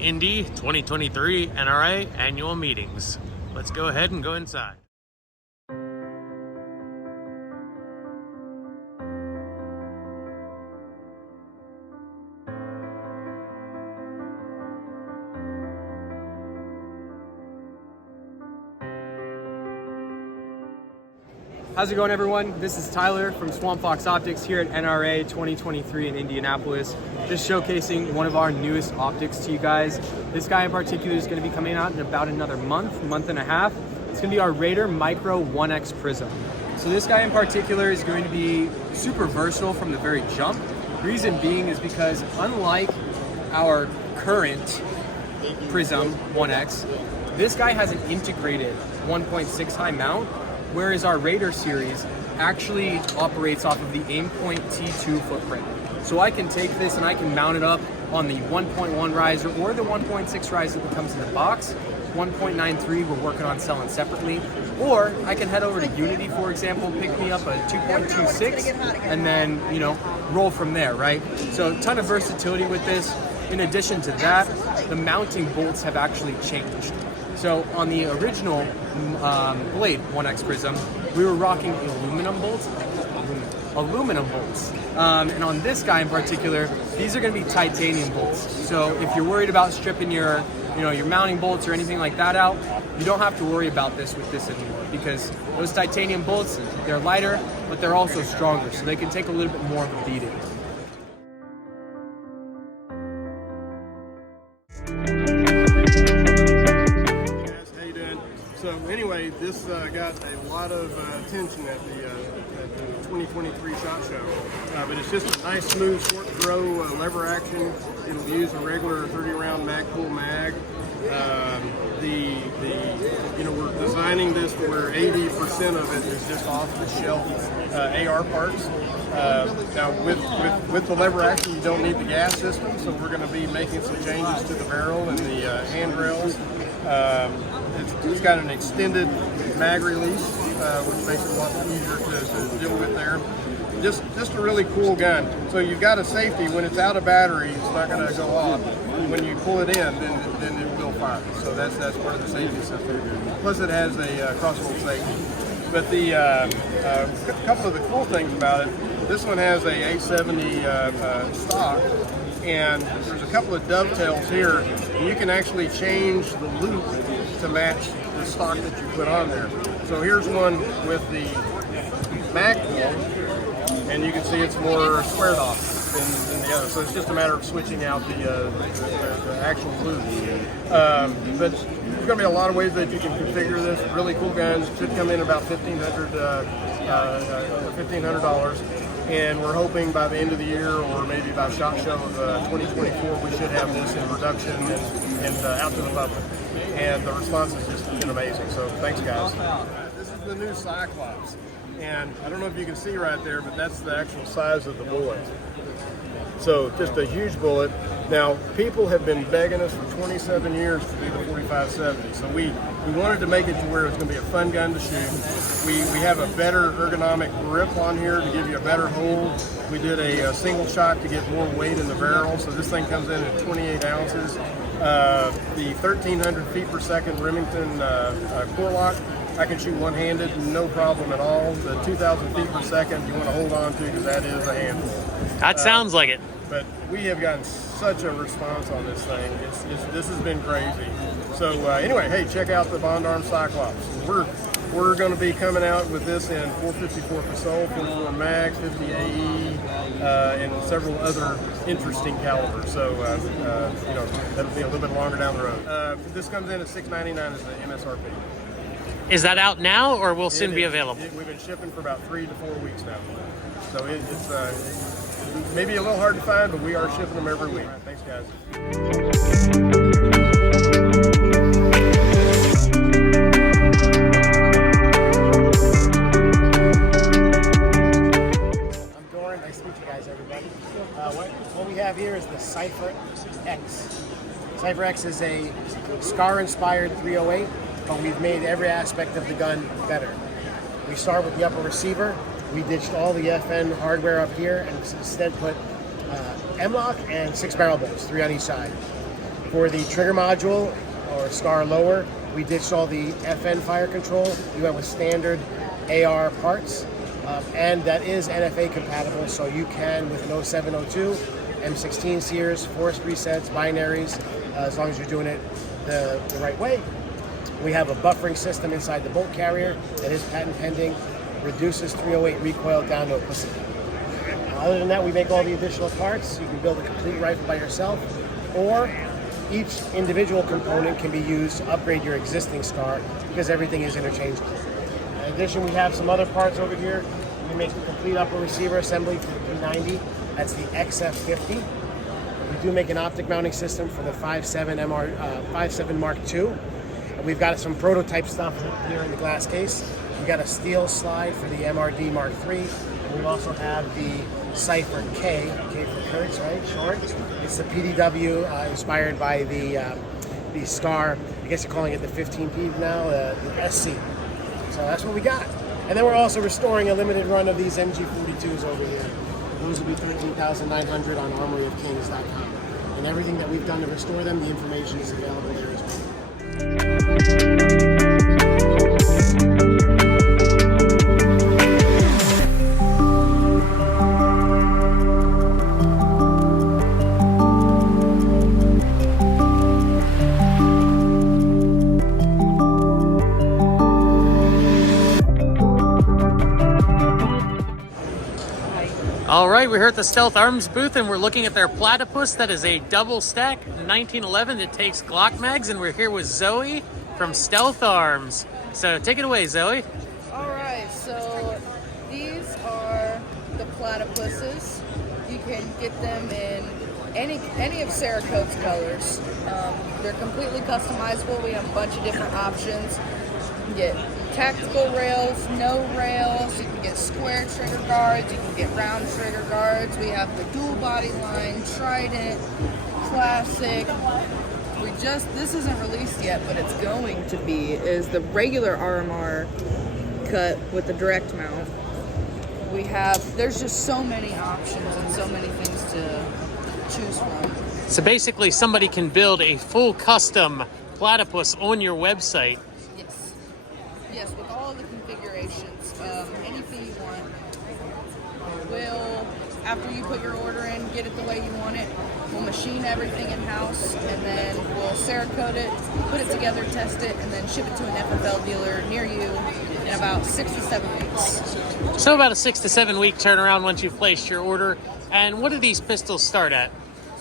Indy 2023 NRA Annual Meetings. Let's go ahead and go inside. How's it going, everyone? This is Tyler from Swampfox Optics here at NRA 2023 in Indianapolis, just showcasing one of our newest optics to you guys. This guy in particular is going to be coming out in about another month and a half. It's going to be our Raider Micro 1X Prism. So this guy in particular is going to be super versatile from the very jump. Reason being is because unlike our current Prism 1X, this guy has an integrated 1.6 high mount, whereas our Raider series actually operates off of the Aimpoint T2 footprint. So I can take this and I can mount it up on the 1.1 riser or the 1.6 riser that comes in the box. 1.93 we're working on selling separately. Or I can head over to Unity, for example, pick me up a 2.26 and then, roll from there, right? So a ton of versatility with this. In addition to that, the mounting bolts have actually changed. So on the original Blade 1X Prism, we were rocking aluminum bolts. And on this guy in particular, these are going to be titanium bolts. So if you're worried about stripping your mounting bolts or anything like that out, you don't have to worry about this with this anymore, because those titanium bolts, they're lighter, but they're also stronger, so they can take a little bit more of a beating. So anyway, this got a lot of attention at the 2023 SHOT Show, but it's just a nice, smooth, short throw lever action. It'll use a regular 30-round Magpul mag. We're designing this where 80% of it is just off-the-shelf AR parts. Now with the lever action, you don't need the gas system, so we're going to be making some changes to the barrel and the handrails. It's got an extended mag release, which makes it a lot easier to deal with there. Just a really cool gun. So you've got a safety. When it's out of battery, it's not going to go off. When you pull it in, then it will fire. So that's part of the safety system. Plus it has a crossbolt safety. But the couple of the cool things about it, this one has a 870 stock, and there's a couple of dovetails here, and you can actually change the loop to match the stock that you put on there. So here's one with the Magpul, and you can see it's more squared off than the other. So it's just a matter of switching out the actual loop. But there's going to be a lot of ways that you can configure this. Really cool guns. Should come in about $1,500. And we're hoping by the end of the year, or maybe by SHOT Show of 2024, we should have this in production and out to the public. And the response has just been amazing. So thanks, guys. This is the new Cyclops. And I don't know if you can see right there, but that's the actual size of the bullet. So just a huge bullet. Now, people have been begging us for 27 years to do the 4570. So we wanted to make it to where it's going to be a fun gun to shoot. We have a better ergonomic grip on here to give you a better hold. We did a single shot to get more weight in the barrel. So this thing comes in at 28 ounces. The 1,300 feet per second Remington core lock, I can shoot one-handed, no problem at all. The 2,000 feet per second you want to hold on to, because that is a handful. That sounds like it. But we have gotten such a response on this thing. This has been crazy. So anyway, hey, check out the Bond Arm Cyclops. We're going to be coming out with this in 454 Pistol, 44 Mag, 50 AE, and several other interesting calibers. So that'll be a little bit longer down the road. This comes in at $699 as the MSRP. Is that out now, or will soon be available? We've been shipping for about 3 to 4 weeks now. So it's maybe a little hard to find, but we are shipping them every week. Right, thanks, guys. I'm Dorin. Nice to meet you guys, everybody. What we have here is the Cypher X. Cypher X is a SCAR-inspired 308, but we've made every aspect of the gun better. We start with the upper receiver. We ditched all the FN hardware up here and instead put M-lock and 6 barrel bolts, 3 on each side. For the trigger module or SCAR lower, we ditched all the FN fire control. We went with standard AR parts, and that is NFA compatible, so you can, with no 702, M16 sears, forced resets, binaries, as long as you're doing it the right way. We have a buffering system inside the bolt carrier that is patent pending, reduces 308 recoil down to a pussy. Other than that, we make all the additional parts. You can build a complete rifle by yourself, or each individual component can be used to upgrade your existing SCAR because everything is interchangeable. In addition, we have some other parts over here. We make the complete upper receiver assembly for the P90. That's the XF50. We do make an optic mounting system for the 5.7 Mark II. And we've got some prototype stuff here in the glass case. We've got a steel slide for the MRD Mark III. And we also have the Cypher K for Kurtz, right? Short. It's the PDW inspired by the SCAR. I guess you're calling it the 15P now, the SC. So that's what we got. And then we're also restoring a limited run of these MG42s over here. Those will be $13,900 on armoryofkings.com. And everything that we've done to restore them, the information is available there as well. All right, we're here at the Stealth Arms booth and we're looking at their Platypus. That is a double stack 1911 that takes Glock mags, and we're here with Zoe from Stealth Arms. So take it away, Zoe. All right, so these are the Platypuses. You can get them in any of Sarah Coates' colors. They're completely customizable. We have a bunch of different options. You can get tactical rails, no rails, you can get square trigger guards, you can get round trigger guards. We have the dual body line, Trident, Classic. This isn't released yet, but it's going to be, is the regular RMR cut with the direct mount. There's just so many options and so many things to choose from. So basically somebody can build a full custom Platypus on your website. Yes, with all the configurations, anything you want. We'll, after you put your order in, get it the way you want it. We'll machine everything in-house, and then we'll Cerakote it, put it together, test it, and then ship it to an FFL dealer near you in about 6 to 7 weeks. So about a 6 to 7 week turnaround once you've placed your order. And what do these pistols start at?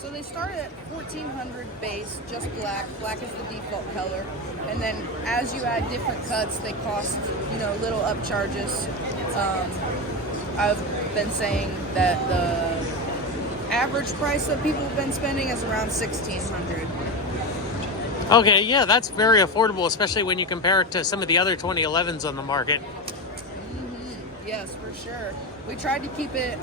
So they start at $1,400 base, just black. Black is the default color. And then as you add different cuts, they cost, little upcharges. I've been saying that the average price that people have been spending is around $1,600. Okay, yeah, that's very affordable, especially when you compare it to some of the other 2011s on the market. Yes, for sure. We tried to keep it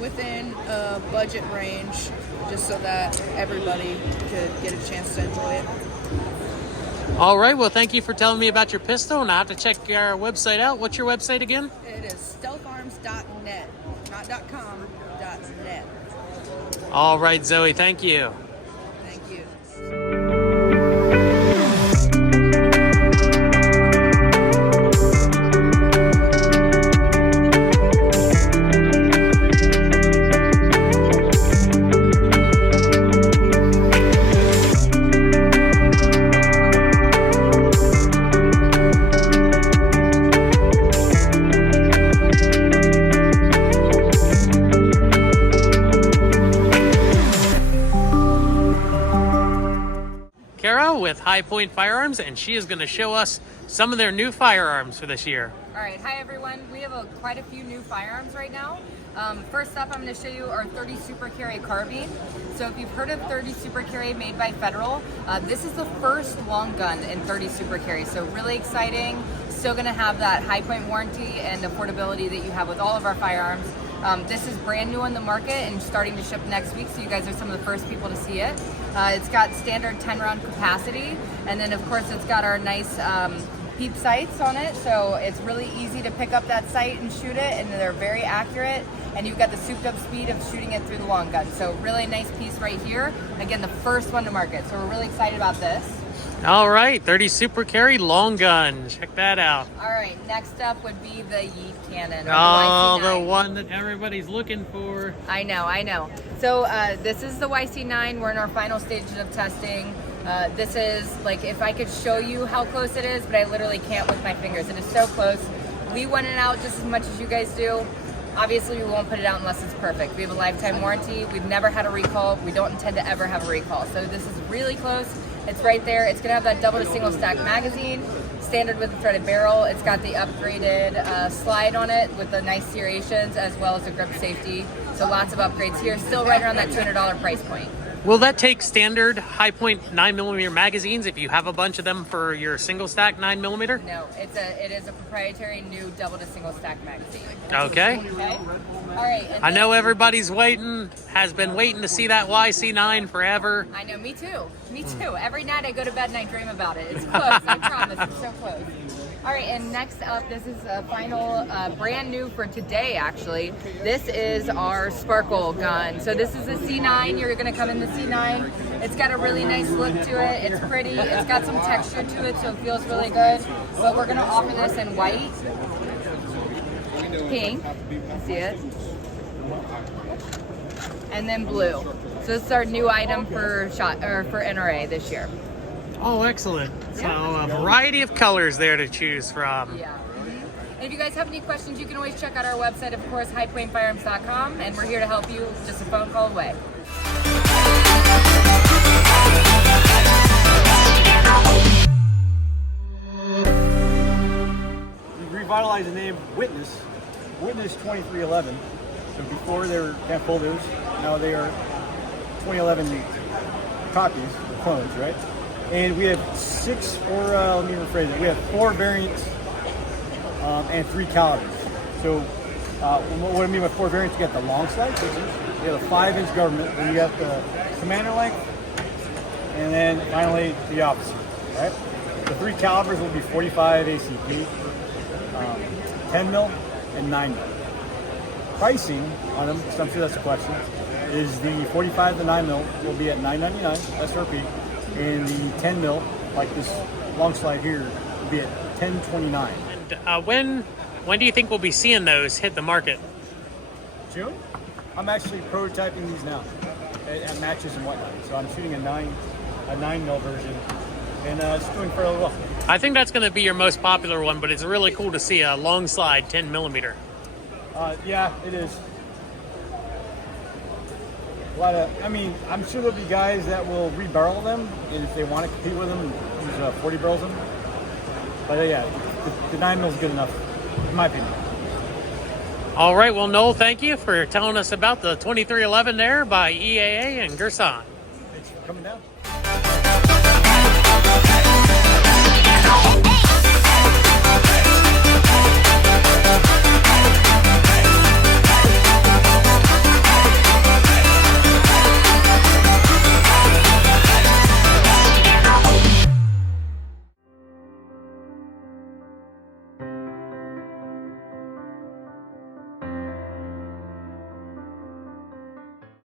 within a budget range, just so that everybody could get a chance to enjoy it. All right, well, thank you for telling me about your pistol, and I have to check your website out. What's your website again? It is stealtharms.net, not .com, .net. All right, Zoe, thank you. Thank you. With High Point Firearms, and she is going to show us some of their new firearms for this year. All right, hi everyone. We have quite a few new firearms right now. First up, I'm going to show you our 30 Super Carry carbine. So if you've heard of 30 Super Carry made by Federal, this is the first long gun in 30 Super Carry. So really exciting. Still going to have that High Point warranty and affordability that you have with all of our firearms. This is brand new on the market and starting to ship next week, so you guys are some of the first people to see it. It's got standard 10 round capacity, and then of course it's got our nice peep sights on it, so it's really easy to pick up that sight and shoot it, and they're very accurate. And you've got the souped up speed of shooting it through the long gun. So really nice piece right here. Again, the first one to market. So we're really excited about this. All right, 30 super carry long gun. Check that out. All right, next up would be the Yeet cannon. Or Oh, the the YC-9. one that everybody's looking for. I know. So this is the YC-9. We're in our final stages of testing. This is, like, if I could show you how close it is, but I literally can't with my fingers. It is so close. We want it out just as much as you guys do. Obviously, we won't put it out unless it's perfect. We have a lifetime warranty. We've never had a recall. We don't intend to ever have a recall. So this is really close. It's right there. It's gonna have that double to single stack magazine, standard with the threaded barrel. It's got the upgraded slide on it with the nice serrations, as well as the grip safety. So lots of upgrades here. Still right around that $200 price point. Will that take standard high point 9mm magazines if you have a bunch of them for your single stack 9mm? No, it is a proprietary new double to single stack magazine. Okay. Okay. All right. And I know everybody's has been waiting to see that YC-9 forever. I know, me too. Me too. Every night I go to bed and I dream about it. It's close, I promise. It's so close. All right, and next up, this is a final, brand new for today, actually. This is our sparkle gun. So this is a C9. You're gonna come in the C9. It's got a really nice look to it. It's pretty. It's got some texture to it, so it feels really good. But we're gonna offer this in white, pink, you see it, and then blue. So this is our new item for for NRA this year. Oh, excellent. So a variety of colors there to choose from. Yeah. And if you guys have any questions, you can always check out our website, of course, highpointfirearms.com, and we're here to help you just a phone call away. We've revitalized the name Witness 2311. So before they were camp folders, now they are 2011 copies, or clones, right? And we have let me rephrase it. We have 4 variants and 3 calibers. So what I mean by 4 variants, you got the long slide pitchers, you have a 5-inch government, then you got the commander length, and then finally the officer, right? The 3 calibers will be 45 ACP, 10 mil, and 9 mil. Pricing on them, because I'm sure that's a question, is the 45 to 9 mil will be at $9.99 SRP, and the 10 mil, like this long slide here, will be at $10.29. And when do you think we'll be seeing those hit the market? June? I'm actually prototyping these now at matches and whatnot. So I'm shooting a 9 mil version, and it's doing fairly well. I think that's going to be your most popular one, but it's really cool to see a long slide 10mm. Yeah, it is. I'm sure there'll be guys that will rebarrel them, and if they want to compete with them, use 40 barrels them. But yeah, the 9 mil is good enough, in my opinion. All right, well, Noel, thank you for telling us about the 2311 there by EAA and Girsan. Thanks for coming down.